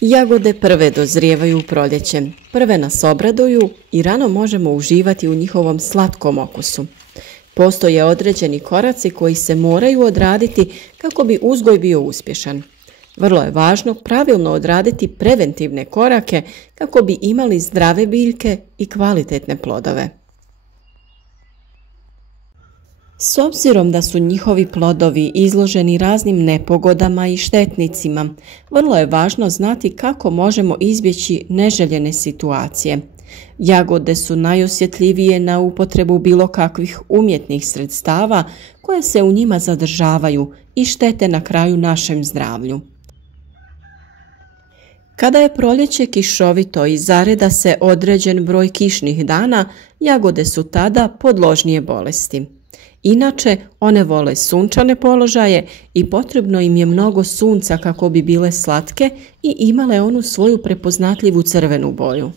Jagode prve dozrijevaju u proljeće, prve nas obraduju i rano možemo uživati u njihovom slatkom okusu. Postoje određeni koraci koji se moraju odraditi kako bi uzgoj bio uspješan. Vrlo je važno pravilno odraditi preventivne korake kako bi imali zdrave biljke i kvalitetne plodove. S obzirom da su njihovi plodovi izloženi raznim nepogodama i štetnicima, vrlo je važno znati kako možemo izbjeći neželjene situacije. Jagode su najosjetljivije na upotrebu bilo kakvih umjetnih sredstava koje se u njima zadržavaju i štete na kraju našem zdravlju. Kada je proljeće kišovito i zareda se određen broj kišnih dana, jagode su tada podložnije bolesti. Inače, one vole sunčane položaje i potrebno im je mnogo sunca kako bi bile slatke i imale onu svoju prepoznatljivu crvenu boju.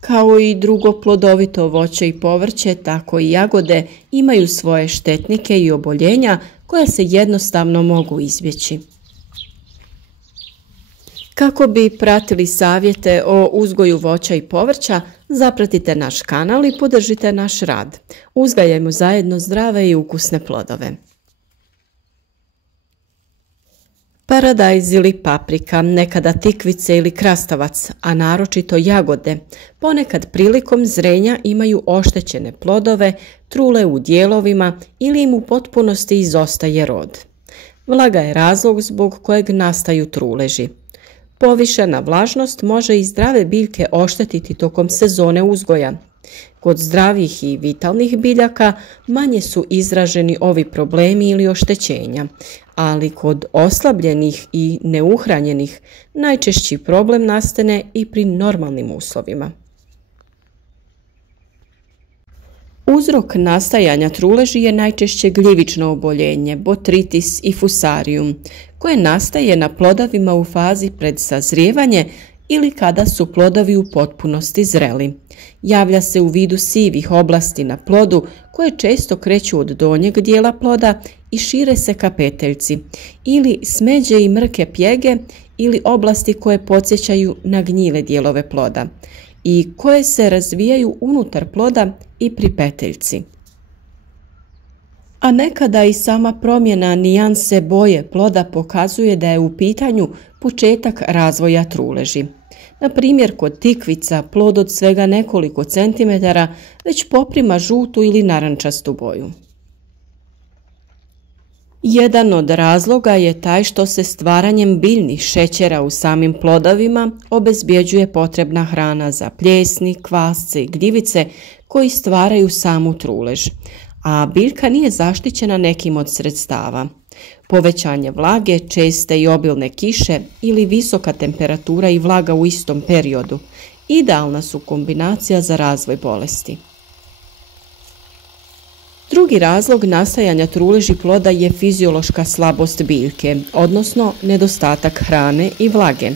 Kao i drugo plodovito voće i povrće, tako i jagode imaju svoje štetnike i oboljenja koja se jednostavno mogu izbjeći. Kako bi pratili savjete o uzgoju voća i povrća, zapratite naš kanal i podržite naš rad. Uzgajajmo zajedno zdrave i ukusne plodove. Paradajz ili paprika, nekada tikvice ili krastavac, a naročito jagode, ponekad prilikom zrenja imaju oštećene plodove, trule u dijelovima ili im u potpunosti izostaje rod. Vlaga je razlog zbog kojeg nastaju truleži. Povišena vlažnost može i zdrave biljke oštetiti tokom sezone uzgoja. Kod zdravih i vitalnih biljaka manje su izraženi ovi problemi ili oštećenja, ali kod oslabljenih i neuhranjenih najčešći problem nastane i pri normalnim uslovima. Uzrok nastajanja truleži je najčešće gljivično oboljenje, botritis i fusarium, koje nastaje na plodovima u fazi pred sazrijevanje ili kada su plodovi u potpunosti zreli. Javlja se u vidu sivih oblasti na plodu koje često kreću od donjeg dijela ploda i šire se ka peteljci, ili smeđe i mrke pjege ili oblasti koje podsjećaju na gnjile dijelove ploda i koje se razvijaju unutar ploda i pri peteljci. A nekada i sama promjena nijanse boje ploda pokazuje da je u pitanju početak razvoja truleži. Na primjer, kod tikvica plod od svega nekoliko centimetara već poprima žutu ili narančastu boju. Jedan od razloga je taj što se stvaranjem biljnih šećera u samim plodovima obezbjeđuje potrebna hrana za pljesni, kvasce i gljivice koji stvaraju samu trulež, a biljka nije zaštićena nekim od sredstava. Povećanje vlage, česte i obilne kiše ili visoka temperatura i vlaga u istom periodu idealna su kombinacija za razvoj bolesti. Drugi razlog nastajanja truleži ploda je fiziološka slabost biljke, odnosno nedostatak hrane i vlage,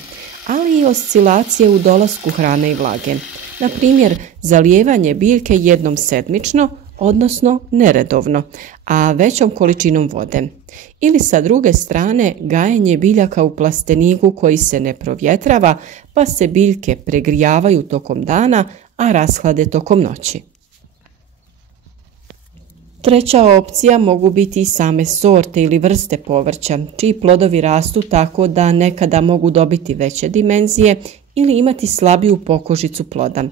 ali i oscilacije u dolasku hrane i vlage. Na primjer, zalijevanje biljke jednom sedmično, odnosno neredovno, a većom količinom vode. Ili sa druge strane, gajenje biljaka u plasteniku koji se ne provjetrava, pa se biljke pregrijavaju tokom dana, a rashlade tokom noći. Treća opcija mogu biti i same sorte ili vrste povrća, čiji plodovi rastu tako da nekada mogu dobiti veće dimenzije ili imati slabiju pokožicu ploda.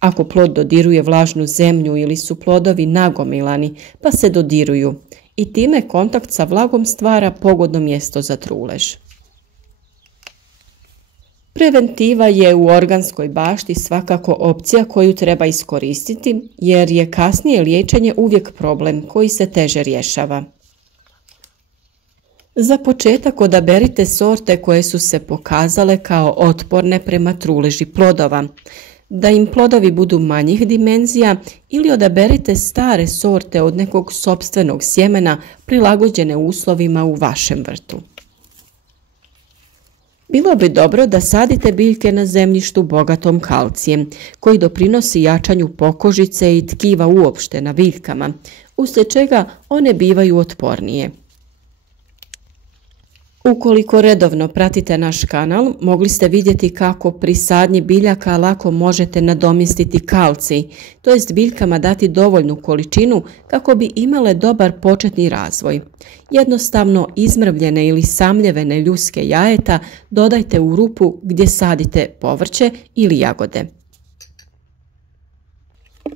Ako plod dodiruje vlažnu zemlju ili su plodovi nagomilani pa se dodiruju i time kontakt sa vlagom stvara pogodno mjesto za trulež. Preventiva je u organskoj bašti svakako opcija koju treba iskoristiti jer je kasnije liječenje uvijek problem koji se teže rješava. Za početak odaberite sorte koje su se pokazale kao otporne prema truleži plodova, da im plodovi budu manjih dimenzija ili odaberite stare sorte od nekog sopstvenog sjemena prilagođene uslovima u vašem vrtu. Bilo bi dobro da sadite biljke na zemljištu bogatom kalcijem, koji doprinosi jačanju pokožice i tkiva uopšte na biljkama, uslijed čega one bivaju otpornije. Ukoliko redovno pratite naš kanal, mogli ste vidjeti kako pri sadnji biljaka lako možete nadomjestiti kalcij, to jest biljkama dati dovoljnu količinu kako bi imale dobar početni razvoj. Jednostavno izmrvljene ili samljevene ljuske jajeta dodajte u rupu gdje sadite povrće ili jagode.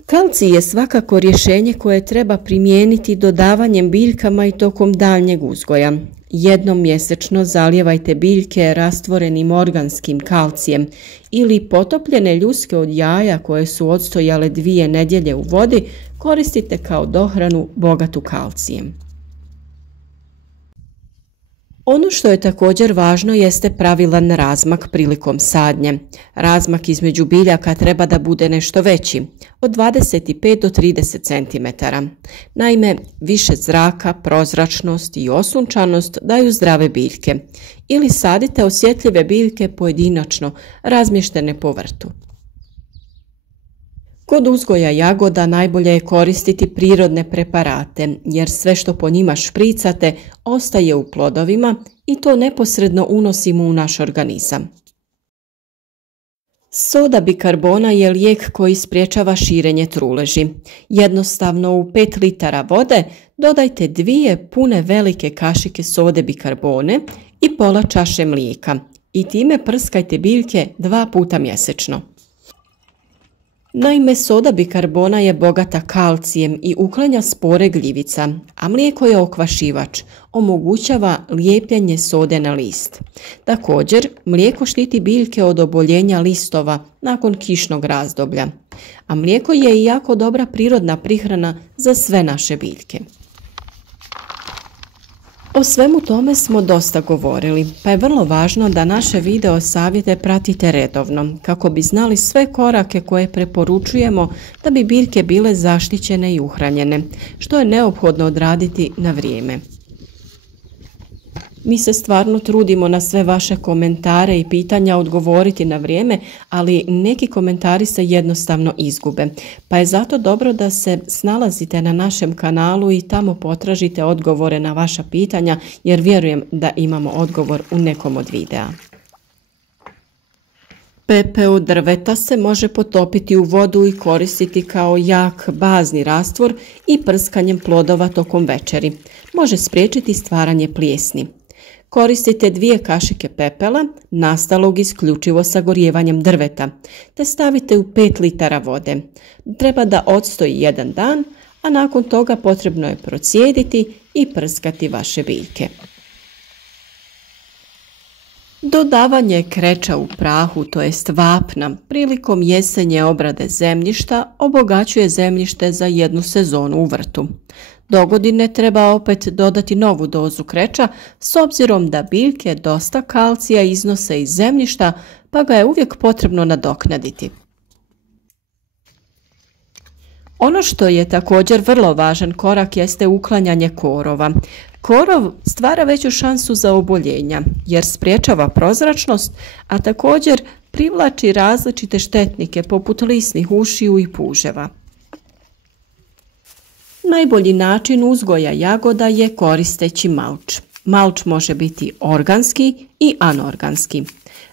Kalcij je svakako rješenje koje treba primijeniti dodavanjem biljkama i tokom daljnjeg uzgoja. Jednom mjesečno zalijevajte biljke rastvorenim organskim kalcijem ili potopljene ljuske od jaja koje su odstojale 2 nedjelje u vodi koristite kao dohranu bogatu kalcijem. Ono što je također važno jeste pravilan razmak prilikom sadnje. Razmak između biljaka treba da bude nešto veći, od 25 do 30 cm. Naime, više zraka, prozračnost i osunčanost daju zdrave biljke. Ili sadite osjetljive biljke pojedinačno, razmještene po vrtu. Kod uzgoja jagoda najbolje je koristiti prirodne preparate, jer sve što po njima špricate ostaje u plodovima i to neposredno unosimo u naš organizam. Soda bikarbona je lijek koji sprječava širenje truleži. Jednostavno u 5 litara vode dodajte 2 pune velike kašike sode bikarbone i pola čaše mlijeka i time prskajte biljke 2 puta mjesečno. Naime, soda bikarbona je bogata kalcijem i uklanja spore gljivica, a mlijeko je okvašivač, omogućava lijepljenje sode na list. Također, mlijeko štiti biljke od oboljenja listova nakon kišnog razdoblja, a mlijeko je i jako dobra prirodna prihrana za sve naše biljke. O svemu tome smo dosta govorili, pa je vrlo važno da naše video savjete pratite redovno, kako bi znali sve korake koje preporučujemo da bi biljke bile zaštićene i uhranjene, što je neophodno odraditi na vrijeme. Mi se stvarno trudimo na sve vaše komentare i pitanja odgovoriti na vrijeme, ali neki komentari se jednostavno izgube. Pa je zato dobro da se snalazite na našem kanalu i tamo potražite odgovore na vaša pitanja, jer vjerujem da imamo odgovor u nekom od videa. Pepeo drveta se može potopiti u vodu i koristiti kao jak bazni rastvor i prskanjem plodova tokom večeri. Može spriječiti stvaranje plijesni. Koristite 2 kašike pepela, nastalog isključivo sagorijevanjem drveta, te stavite u 5 litara vode. Treba da odstoji 1 dan, a nakon toga potrebno je procijediti i prskati vaše biljke. Dodavanje kreča u prahu, to jest vapna, prilikom jesenje obrade zemljišta obogaćuje zemljište za 1 sezonu u vrtu. Dogodine treba opet dodati novu dozu kreča s obzirom da biljke dosta kalcija iznose iz zemljišta, pa ga je uvijek potrebno nadoknaditi. Ono što je također vrlo važan korak jeste uklanjanje korova. Korov stvara veću šansu za oboljenja jer spriječava prozračnost, a također privlači različite štetnike poput lisnih ušiju i puževa. Najbolji način uzgoja jagoda je koristeći malč. Malč može biti organski i anorganski.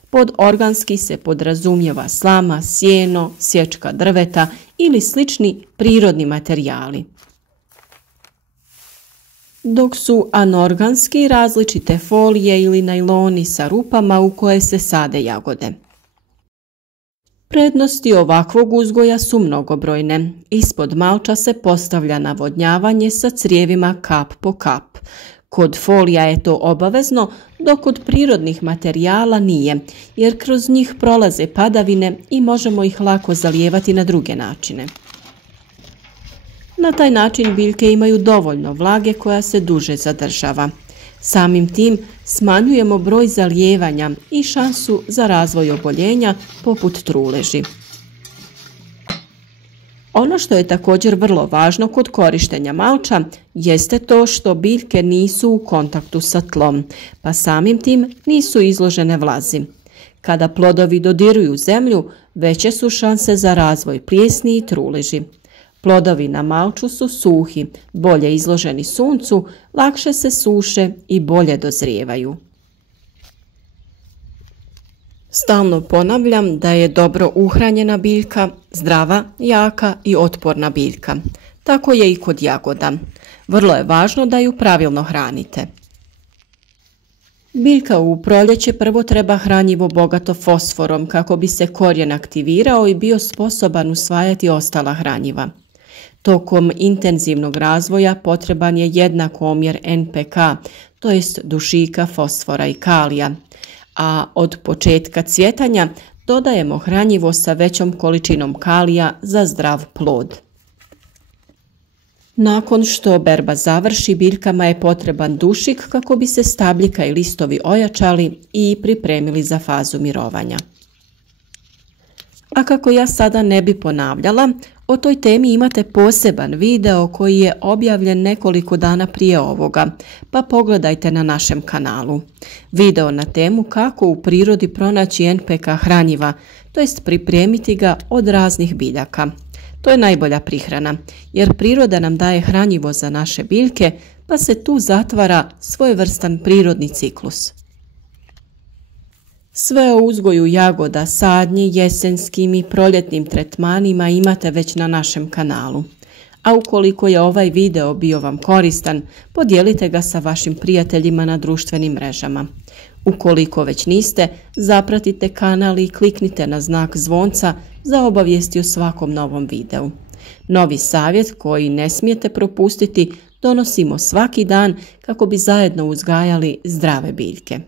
Pod organski se podrazumijeva slama, sjeno, sječka drveta ili slični prirodni materijali. Dok su anorganski različite folije ili najloni sa rupama u koje se sade jagode. Prednosti ovakvog uzgoja su mnogobrojne. Ispod malča se postavlja navodnjavanje sa crijevima kap po kap. Kod folija je to obavezno, dok kod prirodnih materijala nije, jer kroz njih prolaze padavine i možemo ih lako zalijevati na druge načine. Na taj način biljke imaju dovoljno vlage koja se duže zadržava. Samim tim smanjujemo broj zalijevanja i šansu za razvoj oboljenja poput truleži. Ono što je također vrlo važno kod korištenja malča jeste to što biljke nisu u kontaktu sa tlom, pa samim tim nisu izložene vlazi. Kada plodovi dodiruju zemlju, veće su šanse za razvoj plijesni i truleži. Plodovi na malču su suhi, bolje izloženi suncu, lakše se suše i bolje dozrijevaju. Stalno ponavljam da je dobro uhranjena biljka zdrava, jaka i otporna biljka. Tako je i kod jagoda. Vrlo je važno da ju pravilno hranite. Biljka u proljeće prvo treba hranjivo bogato fosforom kako bi se korijen aktivirao i bio sposoban usvajati ostala hranjiva. Tokom intenzivnog razvoja potreban je jednak omjer NPK, to jest dušika, fosfora i kalija, a od početka cvjetanja dodajemo hranjivo sa većom količinom kalija za zdrav plod. Nakon što berba završi, biljkama je potreban dušik kako bi se stabljika i listovi ojačali i pripremili za fazu mirovanja. A kako ja sada ne bi ponavljala, o toj temi imate poseban video koji je objavljen nekoliko dana prije ovoga, pa pogledajte na našem kanalu. Video na temu kako u prirodi pronaći NPK hranjiva, to jest pripremiti ga od raznih biljaka. To je najbolja prihrana, jer priroda nam daje hranjivo za naše biljke, pa se tu zatvara svojevrstan prirodni ciklus. Sve o uzgoju jagoda, sadnji, jesenskim i proljetnim tretmanima imate već na našem kanalu. A ukoliko je ovaj video bio vam koristan, podijelite ga sa vašim prijateljima na društvenim mrežama. Ukoliko već niste, zapratite kanal i kliknite na znak zvonca za obavijesti o svakom novom videu. Novi savjet koji ne smijete propustiti donosimo svaki dan kako bi zajedno uzgajali zdrave biljke.